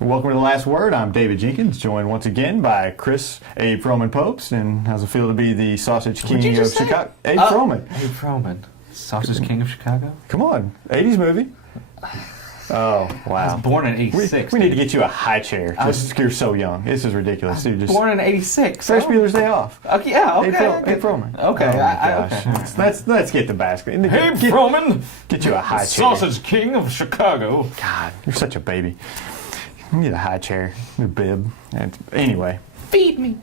Welcome to The Last Word. I'm David Jenkins, joined once again by Chris Abe Froman Popes. And how's it feel to be the Sausage King of Chicago? Abe Froman. Abe Froman. Sausage King of Chicago? Come on. 80s movie. Oh, wow. I was born in 86. We need to get you a high chair. You're so young. This is ridiculous. Dude, born in 86. Fresh Bueller's Day Off. Okay, yeah, okay. Abe Froman. Okay. Oh, my gosh. Okay. Let's get the basket. Abe Froman. Get you a high chair. Sausage King of Chicago. God, you're such a baby. You need a high chair, a bib. And anyway. Feed me.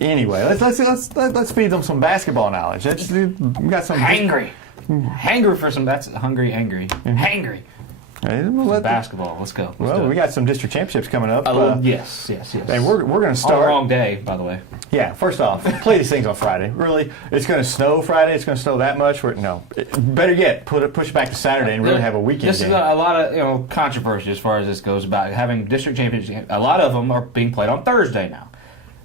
Anyway, let's feed them some basketball knowledge. We got some Hangry. Hangry for some. That's hungry, angry. Hangry. Basketball. Let's go. We got some district championships coming up. Yes. And we're going to start. On the wrong day, by the way. Yeah. First off, play these things on Friday. Really, it's going to snow Friday. It's going to snow that much. Better yet, push it back to Saturday and really have a weekend This game. is a lot of controversy as far as this goes about having district championships. A lot of them are being played on Thursday now.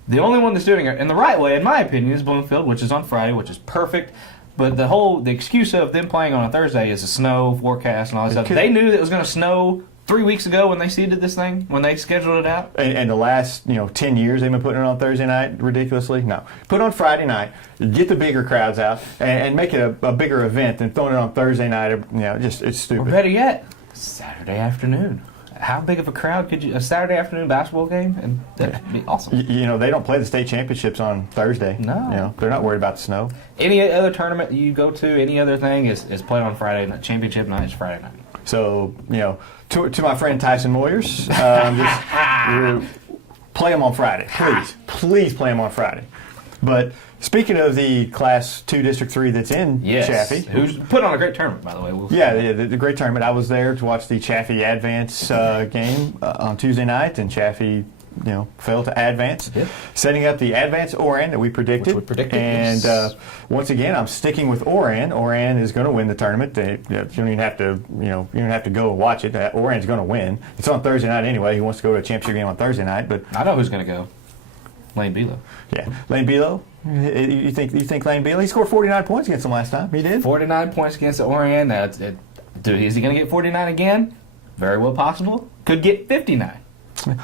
The only one that's doing it in the right way, in my opinion, is Bloomfield, which is on Friday, which is perfect. But the excuse of them playing on a Thursday is the snow forecast and all that stuff. They knew that it was going to snow 3 weeks ago when they seeded this thing, when they scheduled it out. And the last 10 years they've been putting it on Thursday night ridiculously. No, put it on Friday night, get the bigger crowds out, and make it a bigger event than throwing it on Thursday night. It's stupid. Or better yet, Saturday afternoon. How big of a crowd could a Saturday afternoon basketball game? And that'd be awesome. They don't play the state championships on Thursday. No. They're not worried about the snow. Any other tournament you go to, any other thing is played on Friday night. Championship night is Friday night. So, to my friend Tyson Moyers, play them on Friday. Please play them on Friday. But speaking of the Class 2 District 3 that's in Chaffee. Who's put on a great tournament, by the way. The great tournament. I was there to watch the Chaffee Advance game on Tuesday night, and Chaffee failed to advance. Setting up the Advance Oran that we predicted. Which we predicted, and once again, I'm sticking with Oran. Oran is going to win the tournament. You don't even have to go and watch it. Oran's going to win. It's on Thursday night anyway. He wants to go to a championship game on Thursday night, but I know who's going to go. Lane Bilo. Yeah, Lane Bilo. You think Lane Bilo? He scored 49 points against them last time. He did. 49 points against the Orion. Dude, is he going to get 49 again? Very well possible. Could get 59.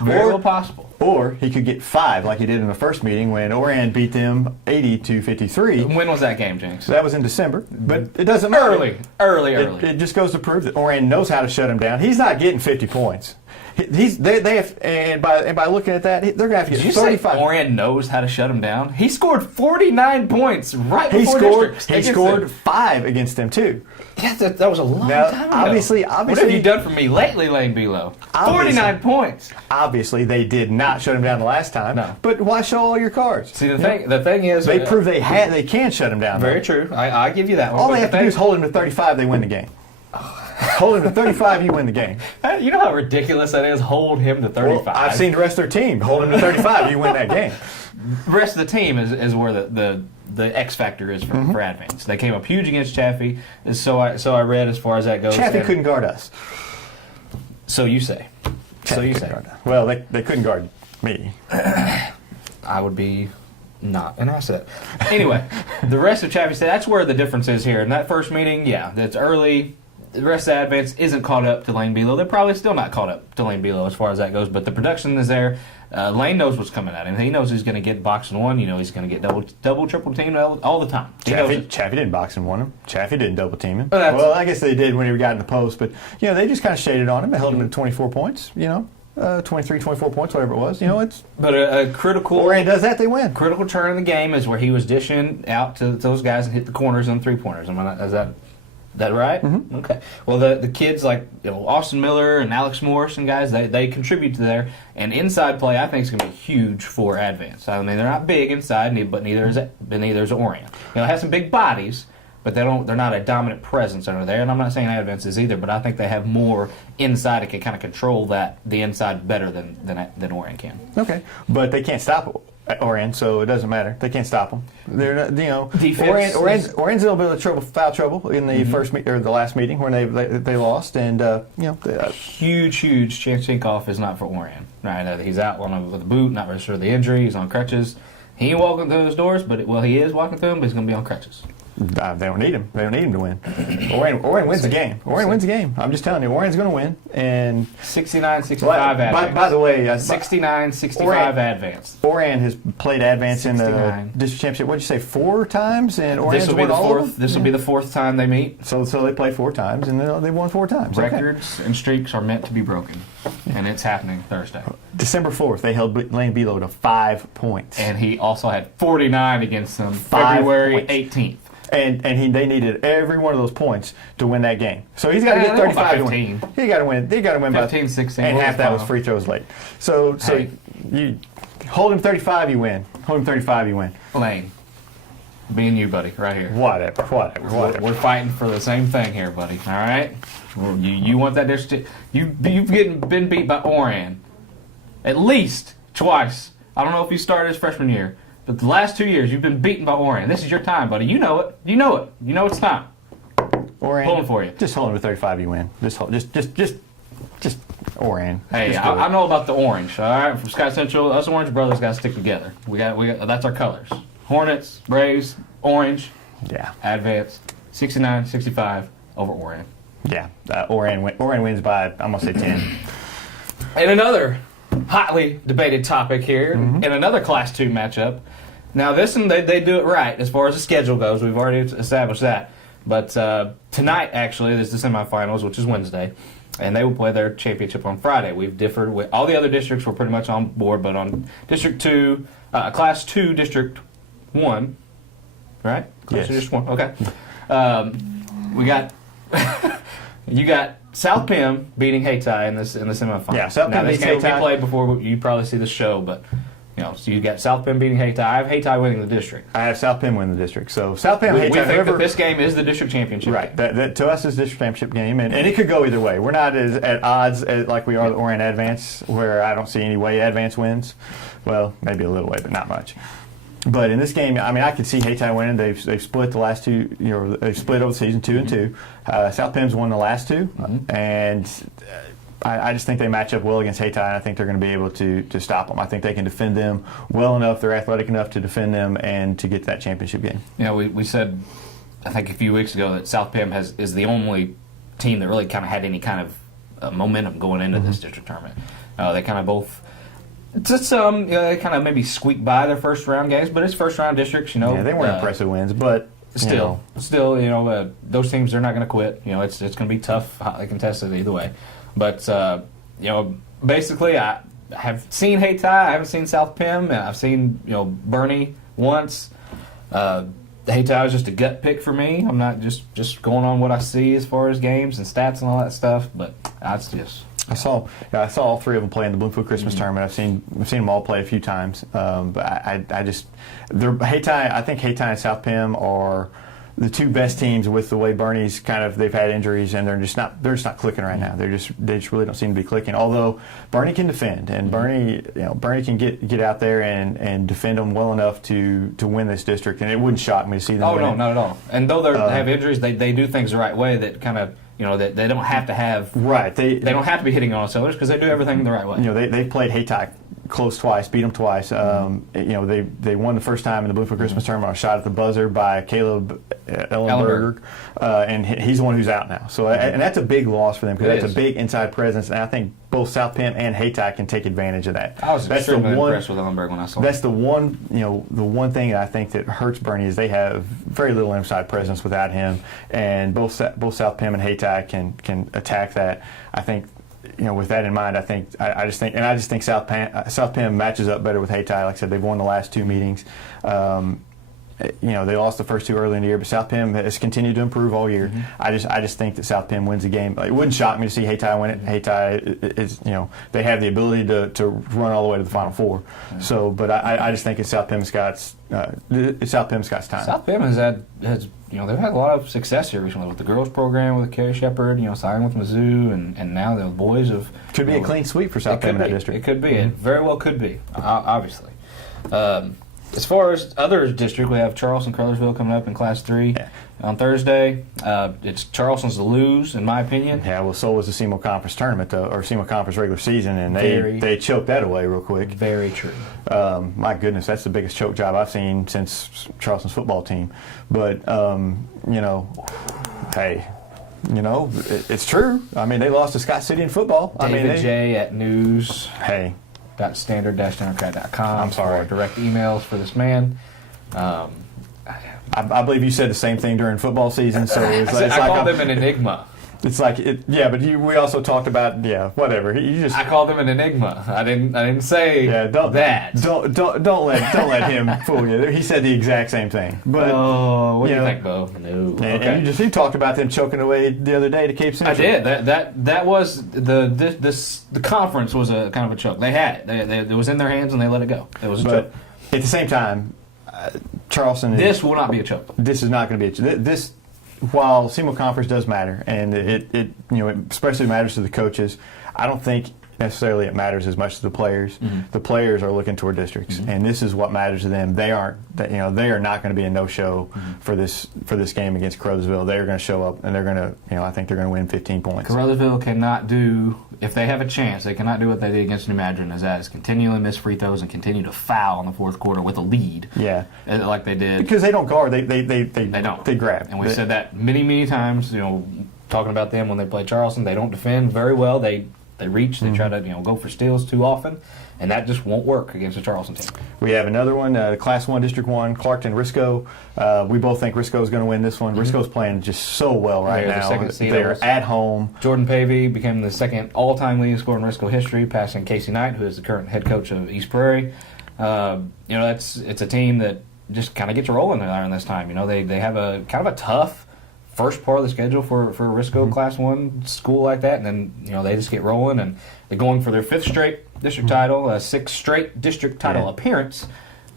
Very well possible. Or he could get 5 like he did in the first meeting when Orion beat them 80-53. When was that game, Jinx? That was in December. But it doesn't matter. Early. It just goes to prove that Orion knows how to shut him down. He's not getting 50 points. They have, and by looking at that, they're going to have to get 35. Did you say Orion knows how to shut him down? He scored 49 points right before districts. He scored 5 against them, too. Yeah, that was a long time ago. Obviously, what have you done for me lately, Lane Bilo? 49 points. Obviously, they did not shut him down the last time. No. But why show all your cards? See, the thing is, they prove they can shut him down. Very true. I give you that one. All they have to do is hold him to 35. They win the game. Hold him to 35, you win the game. You know how ridiculous that is? Hold him to 35. Well, I've seen the rest of their team. Hold him to 35, you win that game. The rest of the team is where the X factor is for Advance. They came up huge against Chaffee, so I read as far as that goes. Chaffee couldn't guard us. So you say. Well, they couldn't guard me. I would be not an asset. Anyway, the rest of Chaffee State, that's where the difference is here. In that first meeting, that's early. The rest of Advance isn't caught up to Lane Bilo. They're probably still not caught up to Lane Bilo as far as that goes, but the production is there. Lane knows what's coming at him. He knows he's going to get box and one. He's going to get double, triple team all the time. Chaffee didn't box and one him. Chaffee didn't double team him. Well, I guess they did when he got in the post, but they just kind of shaded on him. They held him to 24 points. 23, 24 points, whatever it was. But a critical. Orion does that, they win. Critical turn in the game is where he was dishing out to those guys and hit the corners and 3-pointers. Is that right? Mm-hmm. Okay. Well, the kids like Austin Miller and Alex Morris and guys, they contribute to there. And inside play, I think, is going to be huge for Advance. I mean, they're not big inside, but neither is Orion. It has some big bodies, but they're not a dominant presence under there. And I'm not saying Advance is either, but I think they have more inside that can kind of control the inside better than Orion can. Okay, but they can't stop Orion, so it doesn't matter. They can't stop them. They're not, Defense Orion's in a little bit of foul trouble in the first or the last meeting when they lost, and huge chance Tinkoff is not for Orion. Right, he's out with a boot, not really sure of the injury. He's on crutches. He ain't walking through those doors, he is walking through them, but he's going to be on crutches. They don't need him. They don't need him to win. Orion wins the game. Orion wins the game. I'm just telling you, Orion's going to win. And 69-65 advance. By the way, 69-65 advance. Orion has played advance in the 69. district championship. What did you say? 4 times, and Orion's This will be won the all of fourth. them? This will be the fourth time they meet. So they played 4 times, and they won 4 times. Okay. Records and streaks are meant to be broken, and it's happening Thursday. December 4th, they held Lane Belo to 5 points. And he also had 49 against them 5 February points. 18th. And they needed every one of those points to win that game. So he's got to get they won by 35 to win. 15. He got to win. He got to win 15, by 16. And What half was that was final? free throws late. So Hey. you hold him 35, you win. Hold him 35, you win. Lane, me and you, buddy, right here. Whatever. We're fighting for the same thing here, buddy. All right? You want that district? You've been beat by Orion at least twice. I don't know if you started his freshman year, but the last 2 years you've been beaten by Orion. This is your time, buddy. You know it. You know it. You know it's time. Orion, Pulling for you. Just hold him to 35, you win. Just Orion. Hey, Just do it. I know about the orange. All right, from Scott Central, us Orange brothers got to stick together. We got. That's our colors. Hornets, Braves, orange, Yeah. advance, 69-65 over Orion. Yeah. Orion wins by, I'm going to say 10. And another hotly debated topic here, Mm-hmm. in another Class 2 matchup. Now, this one, they do it right as far as the schedule goes. We've already established that. But tonight, actually, there's the semifinals, which is Wednesday, and they will play their championship on Friday. We've differed with all the other districts. We're pretty much on board, but on District 2, Class 2, District 1, right? Class 2, Yes. District 1, okay. We got... You got South Pim beating Hayti in the semifinals. Yeah, South now, Pim this beats game will be Hayti. played before you probably see the show, but so you got South Pim beating Hayti. I have Hayti winning the district. I have South Pim win the district. So South Pim, We Hayti, think whoever, that this game is the district championship. right. game. That to us is district championship game, and it could go either way. We're not at odds like we are with Orion Advance, where I don't see any way Advance wins. Well, maybe a little way, but not much. But in this game, I mean, I could see Hayti winning. They've split the last 2. They've split over the season 2-2. South Pim's won the last 2, and I just think they match up well against Hayti, and I think they're going to be able to stop them. I think they can defend them well enough. They're athletic enough to defend them and to get to that championship game. We said, I think a few weeks ago, that South Pim is the only team that really kind of had any kind of momentum going into this district tournament. They kind of both. Just they kind of maybe squeak by their first round games, but it's first round districts, Yeah, they weren't impressive wins, but Still, those teams, they're not going to quit. It's going to be tough, hotly contested either way. But basically, I have seen Hayti. I haven't seen South Pim. I've seen Bernie once. Hayti was just a gut pick for me. I'm not just going on what I see as far as games and stats and all that stuff. But I saw all 3 of them play in the Bloomfield Christmas tournament. I've seen them all play a few times. But I think Hayti and South Pim are the 2 best teams with the way Bernie's they've had injuries, and they're just not clicking right now. They just really don't seem to be clicking. Although Bernie can defend, and Bernie can get out there and defend them well enough to win this district, and it wouldn't shock me to see them. Oh win no, it. not at all. And though they have injuries, they do things the right way. That kind of that they don't have to have. Right. They don't have to be hitting on all cylinders because they do everything the right way. They've played Hayti close twice, beat them twice. They won the first time in the Bloomfield Christmas tournament on a shot at the buzzer by Caleb Ellenberger, and he's the one who's out now. So and that's a big loss for them because that's a big inside presence, and I think both South Pim and Hayti can take advantage of that. I was extremely impressed with Ellenberg when I saw him. That's the one thing that I think that hurts Bernie is they have very little inside presence without him, and both South Pim and Hayti can attack that. I think. With that in mind, I just think South Pim matches up better with Hayti. Like I said, they've won the last 2 meetings. They lost the first 2 early in the year, but South Pim has continued to improve all year. I just think that South Pim wins the game. It wouldn't shock me to see Hayti win it. Hayti is they have the ability to run all the way to the Final Four. So, but I just think it's South Pim Scott's time. South Pim has they've had a lot of success here recently with the girls program with Carrie Shepard, signing with Mizzou, and now the boys have could be a clean sweep for South Pim in that district. It could be. It very well could be. Obviously. as far as other district, we have Charleston, Crothersville coming up in Class 3 on Thursday. It's Charleston's to lose, in my opinion. Yeah, well, so was the SEMO Conference tournament, though, or SEMO Conference regular season, and they choked that away real quick. Very true. My goodness, that's the biggest choke job I've seen since Charleston's football team. But, hey, it's true. I mean, they lost to Scott City in football. David J. at news. Hey. .standard-democrat.com. I'm sorry. For direct emails for this man. I believe you said the same thing during football season. So I called him an enigma. It's like but we also talked about whatever. I called him an enigma. I didn't say don't let him fool you. He said the exact same thing. But what do you think, Bo? No. And you talked about them choking away the other day to Cape Central. I did. That was the conference was a kind of a choke. They had it. It was in their hands and they let it go. It was a choke. At the same time, Charleston. This will not be a choke. This is not going to be a choke. This. While SEMO Conference does matter, and it especially matters to the coaches, I don't think necessarily it matters as much to the players. Mm-hmm. The players are looking toward districts, and this is what matters to them. They are not going to be a no-show for this game against Crothersville. They are going to show up, and they're going to I think they're going to win 15 points. Crothersville cannot do, if they have a chance, they cannot do what they did against New Madrid, is continually miss free throws and continue to foul in the fourth quarter with a lead. Yeah, like they did. Because they don't guard, they don't. They grab, and we said that many times. Talking about them when they play Charleston, they don't defend very well. They reach, they try to go for steals too often, and that just won't work against a Charleston team. We have another one, Class 1, District 1, Clarkton, Risco. We both think Risco is going to win this one. Risco's playing just so well right now. They're at home. Jordan Pavey became the second all-time leading scorer in Risco history, passing Casey Knight, who is the current head coach of East Prairie. It's a team that just kind of gets rolling there in this time. They have a kind of a tough first part of the schedule for a Risco Class 1 school like that, and then they just get rolling, and they're going for their 5th straight district title, 6th straight district title appearance.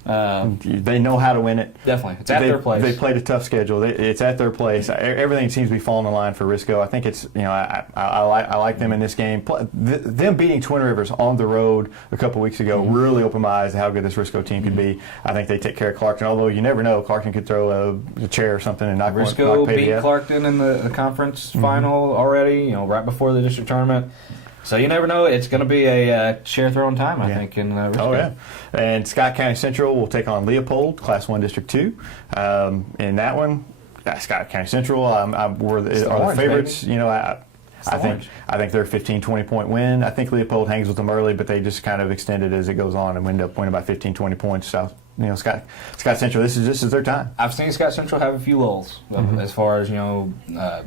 They know how to win it. Definitely. It's at their place. They played a tough schedule. It's at their place. Everything seems to be falling in line for Risco. I think it's, I like them in this game. Them beating Twin Rivers on the road a couple weeks ago really opened my eyes to how good this Risco team could be. I think they take care of Clarkton, although you never know. Clarkton could throw a chair or something and knock Risco beat Clarkton in the conference final already, right before the district tournament. So you never know. It's going to be a chair throwing time, I think, in Risco. Oh, yeah. And Scott County Central will take on Leopold, Class 1, District 2. In that one, Scott County Central are the favorites. Baby. I think they're a 15, 20-point win. I think Leopold hangs with them early, but they just kind of extend it as it goes on and end up winning by 15, 20 points. So, Scott Central, this is their time. I've seen Scott Central have a few lulls as far as, I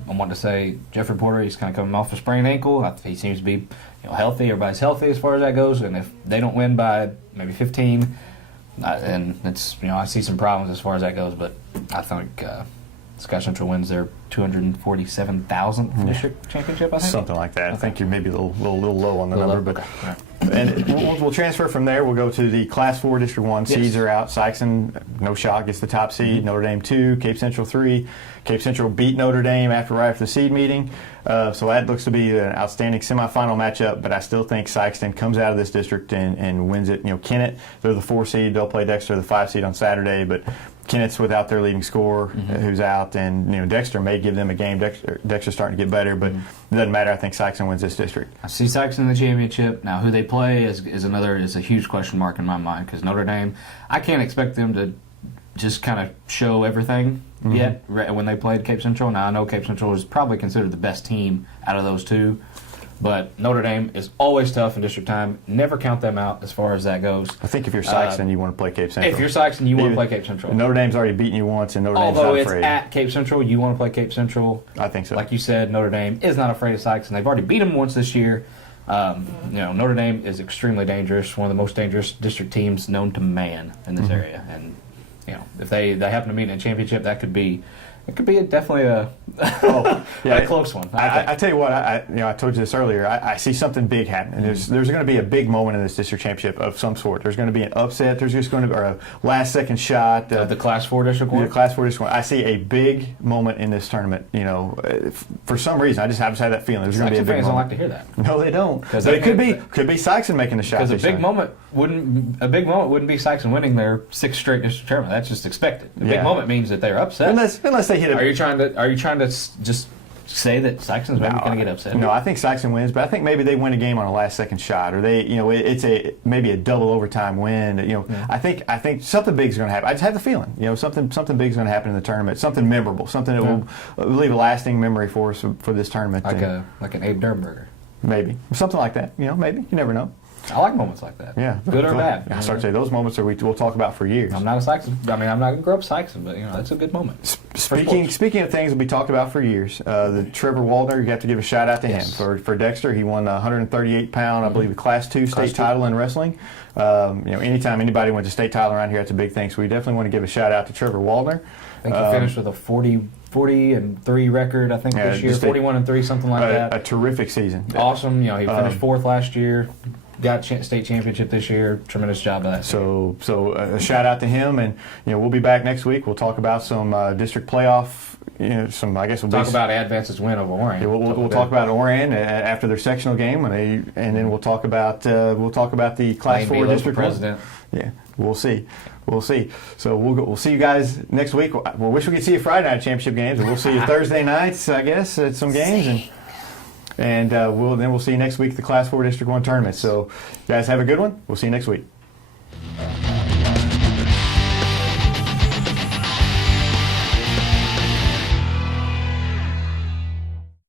want to say Jeffrey Porter, he's kind of coming off a sprained ankle. He seems to be healthy. Everybody's healthy as far as that goes. And if they don't win by maybe 15, and it's, I see some problems as far as that goes. But I think Scott Central wins their 247,000th district championship, I think. Something like that. I think you're maybe a little low on the number. But okay. And we'll transfer from there. We'll go to the Class 4 District 1. Seeds are out. Sykeston, no shock, gets the top seed. Notre Dame 2, Cape Central 3. Cape Central beat Notre Dame right after the seed meeting. So that looks to be an outstanding semifinal matchup, but I still think Sykeston comes out of this district and wins it. Kennett, they're the 4 seed. They'll play Dexter, the 5 seed on Saturday, but Kennett's without their leading scorer who's out, and Dexter may give them a game. Dexter's starting to get better, but it doesn't matter. I think Sykeston wins this district. I see Sykeston in the championship. Now, who they play is a huge question mark in my mind, because Notre Dame, I can't expect them to just kind of show everything yet when they played Cape Central. Now, I know Cape Central is probably considered the best team out of those two, but Notre Dame is always tough in district time. Never count them out as far as that goes. I think if you're Sykeston, you want to play Cape Central. If you're Sykeston, you want to play Cape Central. Notre Dame's already beaten you once, and Notre Dame's not afraid. Although it's at Cape Central, you want to play Cape Central. I think so. Like you said, Notre Dame is not afraid of Sykeston. They've already beat them once this year. Notre Dame is extremely dangerous, one of the most dangerous district teams known to man in this area. And if they happen to meet in a championship, that could be It could be definitely a, a close one. I tell you what, I told you this earlier. I see something big happening. There's going to be a big moment in this district championship of some sort. There's going to be an upset. There's just going to be or a last second shot. The Class 4 district one. The Class 4 district one. I see a big moment in this tournament. For some reason, I just had that feeling. There's going to be a big fans moment. don't like to hear that. No, they don't. But it could be Sykeston making the shot. Because a big moment wouldn't be Sykeston winning their 6th straight district tournament. That's just expected. A big moment means that they're upset. Unless they hit it. Are you trying to just say that Sykeston's maybe going to get upset? No, I think Sykeston wins, but I think maybe they win a game on a last second shot, or it's maybe a double overtime win. I think something big is going to happen. I just have the feeling, something big is going to happen in the tournament. Something memorable, something that will leave a lasting memory for us for this tournament. Like an Abe Dernberger. Maybe something like that. Maybe you never know. I like moments like that. Yeah, good or bad. I start to say those moments we'll talk about for years. I'm not a Sykeston. I'm not going to grow up Sykeston, but that's a good moment. Speaking of things that we talked about for years, the Trevor Waldner, you have to give a shout out to him for Dexter. He won a 138 pound, I believe, a Class 2 state title in wrestling. Anytime anybody wins a state title around here, that's a big thing. So we definitely want to give a shout out to Trevor Waldner. I think he finished with a 40-3 record. I think this year, 41-3, something like that. A terrific season. Awesome. He finished 4th last year. Got state championship this year. Tremendous job of that. So a shout out to him, and we'll be back next week. We'll talk about some district playoff. I guess we'll talk about Advance's win over Orion. Yeah, we'll talk about Orion after their sectional game, and then we'll talk about the Class 4 district president. Yeah, we'll see. So we'll see you guys next week. We wish we could see you Friday night championship games, and we'll see you Thursday nights, I guess, at some games, and we'll see you next week at the Class 4 District 1 tournament. So, you guys have a good one. We'll see you next week.